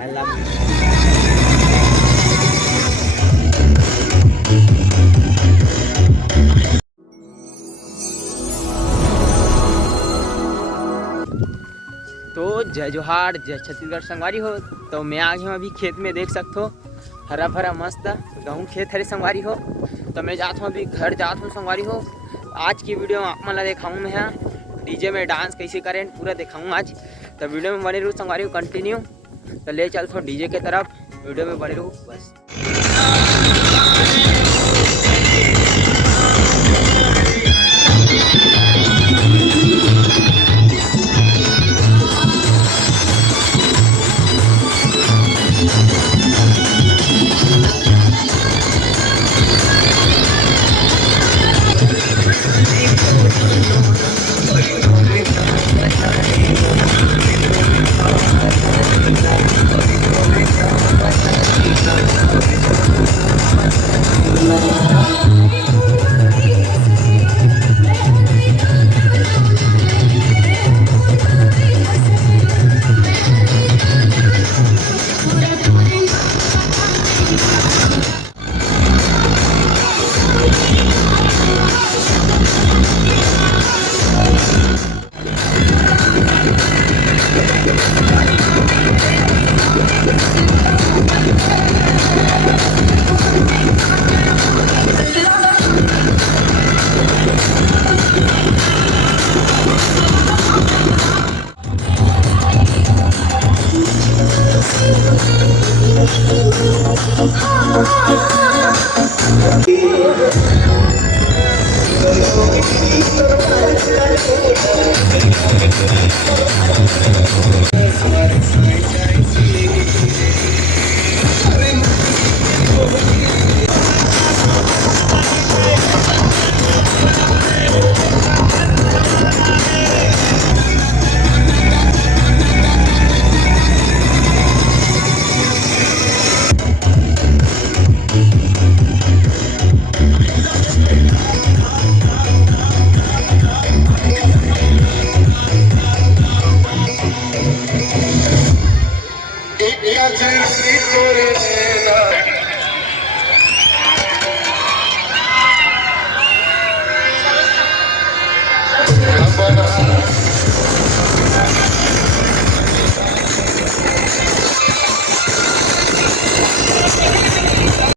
I love you. तो जय जोहार, जय छत्तीसगढ़ संगवारी हो। तो मैं आ गया हूँ अभी खेत में, देख सकते हो हरा भरा मस्त गेहूँ खेत हरे संगवारी हो। तो मैं जाता हूँ अभी घर जाता हूँ संगवारी हो। आज की वीडियो में आप मन ला दिखाऊँ मैं यहाँ डीजे में डांस कैसे करें पूरा दिखाऊँ आज। तो वीडियो में बने रहूँ संगवारी हो कंटिन्यू। तो ले चलता हूँ डीजे के तरफ, वीडियो में बने रहूँ बस।